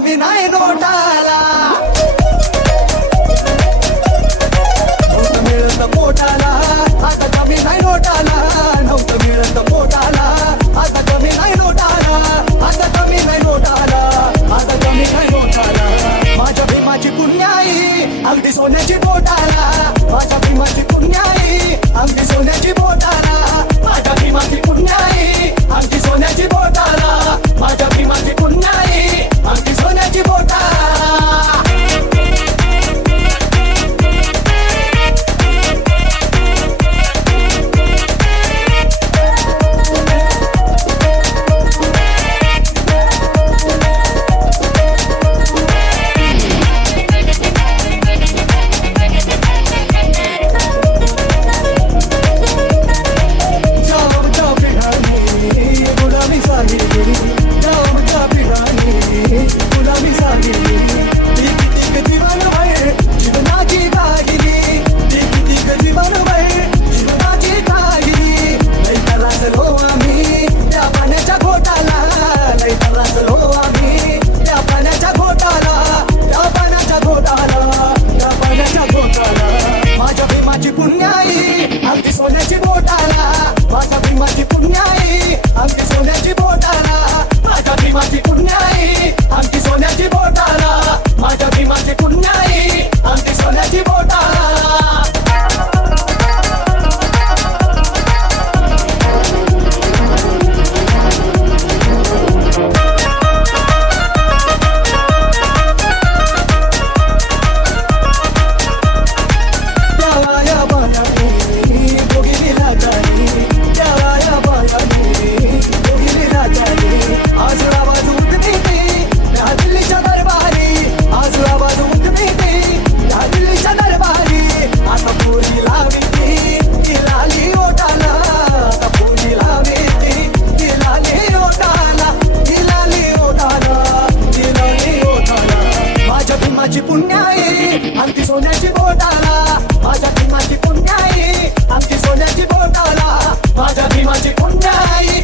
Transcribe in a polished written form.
कमी नाही नोटाला नव्हतं मिळत पोटाला आता कमी नाही नोटाला नव्हतं मिळत पोटाला आता कमी नाही नोटाला आता कमी नाही नोटाला आता कमी नाही नोटाला माझ्या भीमाची पुण्याई अगदी सोन्याची बोटाला माझ्या भीमाची पुण्याई अगदी सोन्याची बोटाला माझ्या भीमाची पुण्याई अगदी सोन्याची बोटाला माझ्या भीमाची पुण्याई अगदी सोन्याची बोटाला अगदी सोन्याची बोटाला माझ्या भीमाची पुण्याई अगदी सोन्याची बोटाला माझ्या भीमाची पुण्याई अगदी सोन्याची बोटाला माझ्या भीमाची पुण्याई अगदी सोन्याची बोटाला पुण्याई अगदी सोन्याची बोटाला माझ्या भीमाची पुण्याई अगदी सोन्याची बोटाला माझ्या भीमाची पुण्याई